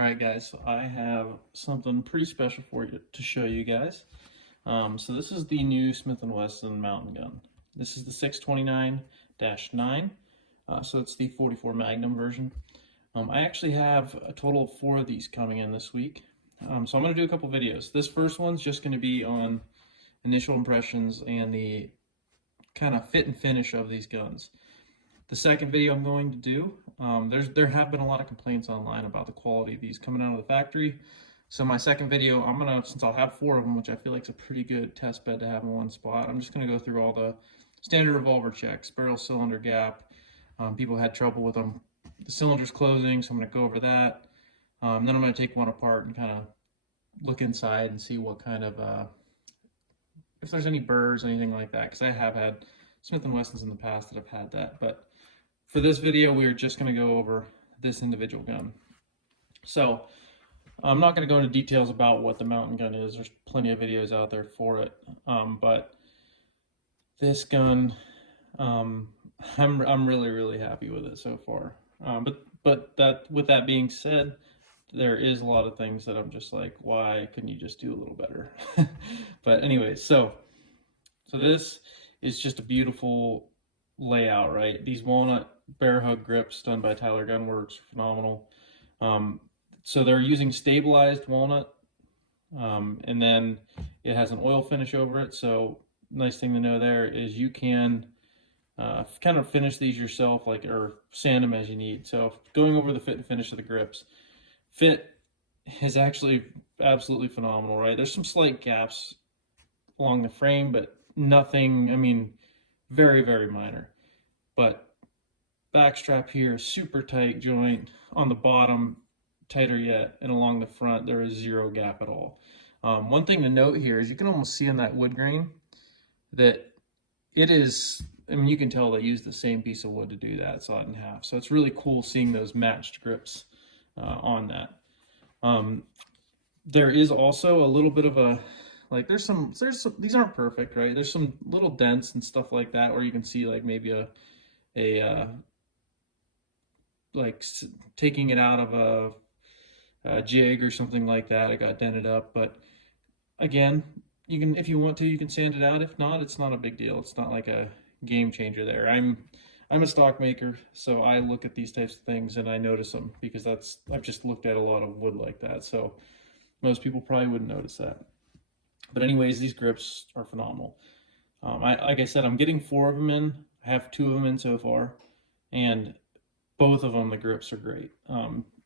Alright guys, so I have something pretty special for you to show you guys. So this is the new Smith & Wesson mountain gun. This is the 629-9, so it's the 44 Magnum version. I actually have a total of 4 of these coming in this week. So I'm going to do a couple videos. This first one's just going to be on initial impressions and the kind of fit and finish of these guns. The second video I'm going to do, there have been a lot of complaints online about the quality of these coming out of the factory. So my second video, since I'll have 4 of them, which I feel like is a pretty good test bed to have in one spot, I'm just going to go through all the standard revolver checks, barrel cylinder gap. People had trouble with them. The cylinder's closing, so I'm going to go over that. Then I'm going to take one apart and kind of look inside and see what kind of, if there's any burrs, anything like that, because I have had Smith & Wessons in the past that have had that. But for this video, we're just going to go over this individual gun. So I'm not going to go into details about what the mountain gun is. There's plenty of videos out there for it. But this gun, I'm really happy with it so far. But with that being said, there is a lot of things that I'm just like, why couldn't you just do a little better? But anyways, so this is just a beautiful layout, right? These walnut bear hug grips done by Tyler Gunworks are phenomenal. So they're using stabilized walnut, and then it has an oil finish over it. So nice thing to know there is you can kind of finish these yourself, or sand them as you need. So going over the fit and finish of the grips, fit is actually absolutely phenomenal, right? There's some slight gaps along the frame, but nothing, I mean, very minor. But backstrap here, super tight joint. On the bottom, tighter yet, and along the front, there is 0 gap at all. One thing to note here is you can almost see in that wood grain that it is, I mean, you can tell they used the same piece of wood to do that, sawed in half. So it's really cool seeing those matched grips on that. There is also a little bit of a, like there's some, these aren't perfect, right? There's some little dents and stuff like that where you can see like maybe like taking it out of a jig or something like that. It got dented up, but again, you can, if you want to, you can sand it out. If not, it's not a big deal. It's not like a game changer there. I'm a stock maker, so I look at these types of things and I notice them because I've just looked at a lot of wood like that. So most people probably wouldn't notice that. But anyways, these grips are phenomenal. Like I said, I'm getting 4 of them in. I have 2 of them in so far, and both of them, the grips are great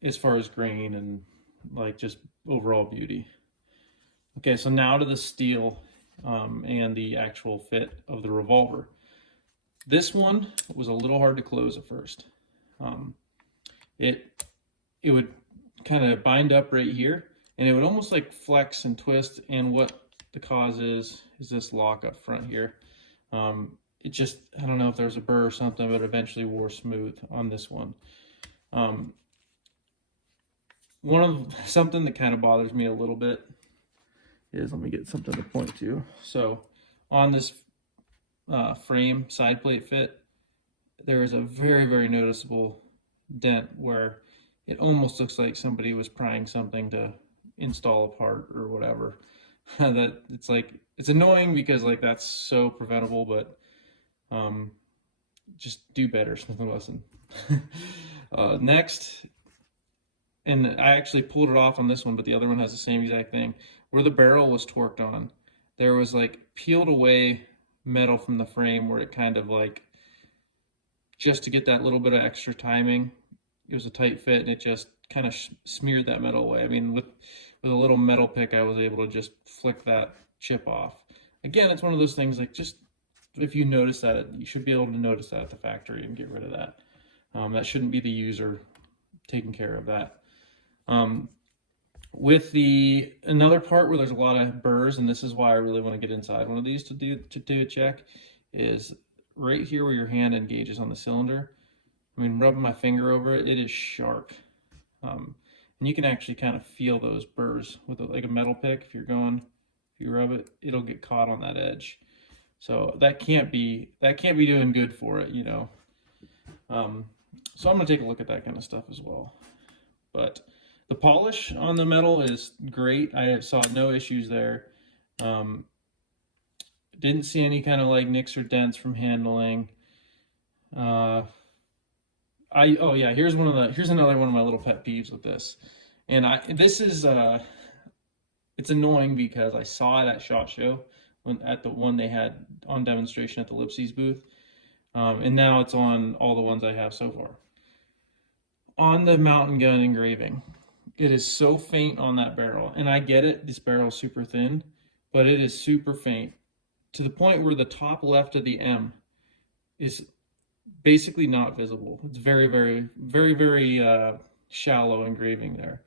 as far as grain and like just overall beauty. Okay, so now to the steel and the actual fit of the revolver. This one was a little hard to close at first. It would kind of bind up right here, and it would almost like flex and twist, and what the cause is this lock up front here. It just, I don't know if there's a burr or something, but eventually wore smooth on this one. Something that kind of bothers me a little bit is, let me get something to point to. So on this frame side plate fit, there is a very noticeable dent where it almost looks like somebody was prying something to install a part or whatever. That it's like, it's annoying because like that's so preventable, but just do better, Smith & Wesson. Next, and I actually pulled it off on this one, but the other one has the same exact thing. Where the barrel was torqued on, there was like peeled away metal from the frame where it kind of like, just to get that little bit of extra timing, it was a tight fit and it just kind of smeared that metal away. I mean, with a little metal pick, I was able to just flick that chip off. Again, it's one of those things like, just if you notice that, you should be able to notice that at the factory and get rid of that. That shouldn't be the user taking care of that. With another part where there's a lot of burrs, and this is why I really want to get inside one of these to do a check, is right here where your hand engages on the cylinder. I mean, rubbing my finger over it, it is sharp. And you can actually kind of feel those burrs with like a metal pick. If you rub it, it'll get caught on that edge. So that can't be doing good for it, you know. So I'm gonna take a look at that kind of stuff as well. But The polish on the metal is great. I saw no issues there. Didn't see any kind of like nicks or dents from handling. Oh yeah, here's another one of my little pet peeves with this. And this is it's annoying because I saw it at SHOT Show at the one they had on demonstration at the Lipsy's booth. And now it's on all the ones I have so far. On the mountain gun engraving, it is so faint on that barrel. And I get it, this barrel is super thin, but it is super faint to the point where the top left of the M is basically not visible. It's very, very, very, very shallow engraving there.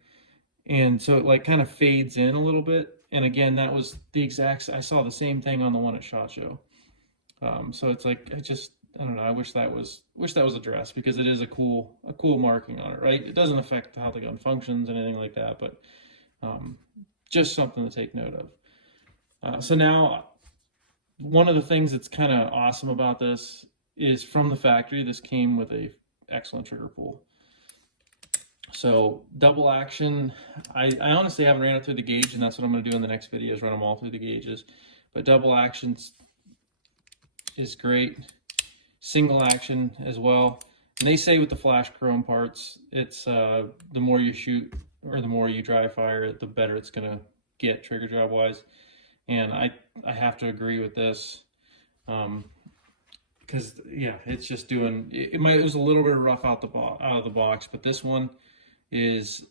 And so it like kind of fades in a little bit. And again, that was the exact, I saw the same thing on the one at SHOT Show. So it's like, I don't know, I wish that was addressed, because it is a cool marking on it, right? It doesn't affect how the gun functions and anything like that, but just something to take note of. So now, one of the things that's kind of awesome about this is from the factory, this came with a excellent trigger pull. So double action, I honestly haven't ran it through the gauge, and that's what I'm going to do in the next video, is run them all through the gauges. But double action is great. Single action as well. And they say with the flash chrome parts, it's the more you shoot or the more you dry fire it, the better it's going to get trigger job wise. And I have to agree with this. Because yeah, it's just doing it was a little bit rough out of the box, but this one is,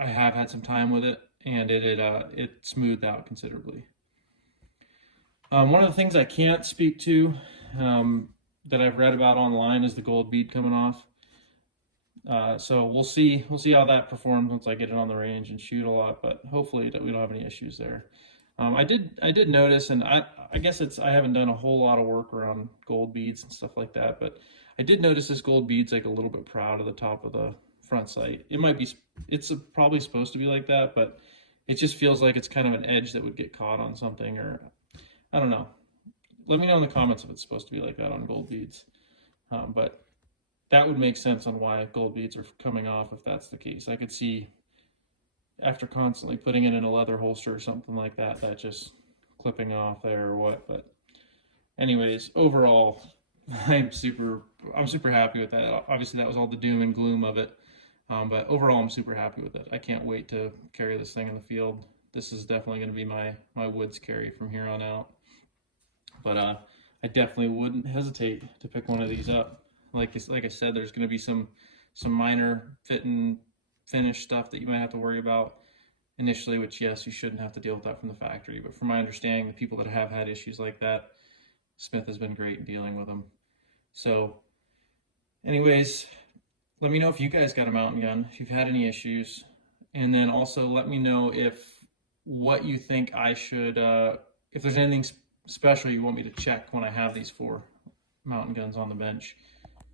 I have had some time with it, and it smoothed out considerably. One of the things I can't speak to that I've read about online is the gold bead coming off. So we'll see how that performs once I get it on the range and shoot a lot, but hopefully we don't have any issues there. I did notice, and I guess I haven't done a whole lot of work around gold beads and stuff like that, but I did notice this gold bead's like a little bit proud of the top of the front sight. It's probably supposed to be like that, but it just feels like it's kind of an edge that would get caught on something, or I don't know. Let me know in the comments if it's supposed to be like that on gold beads. But that would make sense on why gold beads are coming off if that's the case. I could see after constantly putting it in a leather holster or something like that, that just clipping off there or what. But anyways, overall, I'm super happy with that. Obviously that was all the doom and gloom of it. But overall, I'm super happy with it. I can't wait to carry this thing in the field. This is definitely going to be my woods carry from here on out. But I definitely wouldn't hesitate to pick one of these up. Like I said, there's going to be some minor fit and finish stuff that you might have to worry about initially, which yes, you shouldn't have to deal with that from the factory. But from my understanding, the people that have had issues like that, Smith has been great in dealing with them. So anyways, let me know if you guys got a mountain gun, if you've had any issues. And then also let me know what you think I should, if there's anything special you want me to check when I have these 4 mountain guns on the bench.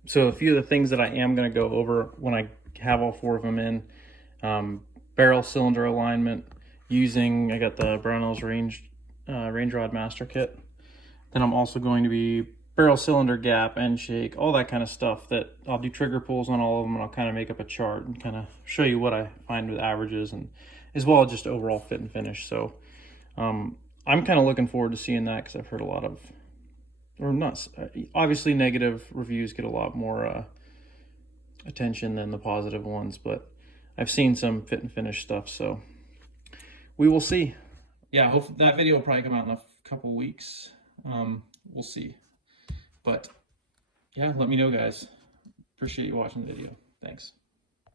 So a few of the things that I am going to go over when I have all 4 of them in, barrel cylinder alignment I got the Brownells range rod master kit. Then I'm also going to be barrel cylinder gap, end shake, all that kind of stuff. That I'll do trigger pulls on all of them, and I'll kind of make up a chart and kind of show you what I find with averages, and as well as just overall fit and finish. So I'm kind of looking forward to seeing that, because I've heard a lot of, or not, obviously negative reviews get a lot more attention than the positive ones, but I've seen some fit and finish stuff, so we will see. Yeah, hopefully that video will probably come out in a couple weeks. We'll see. But yeah, let me know, guys. Appreciate you watching the video. Thanks.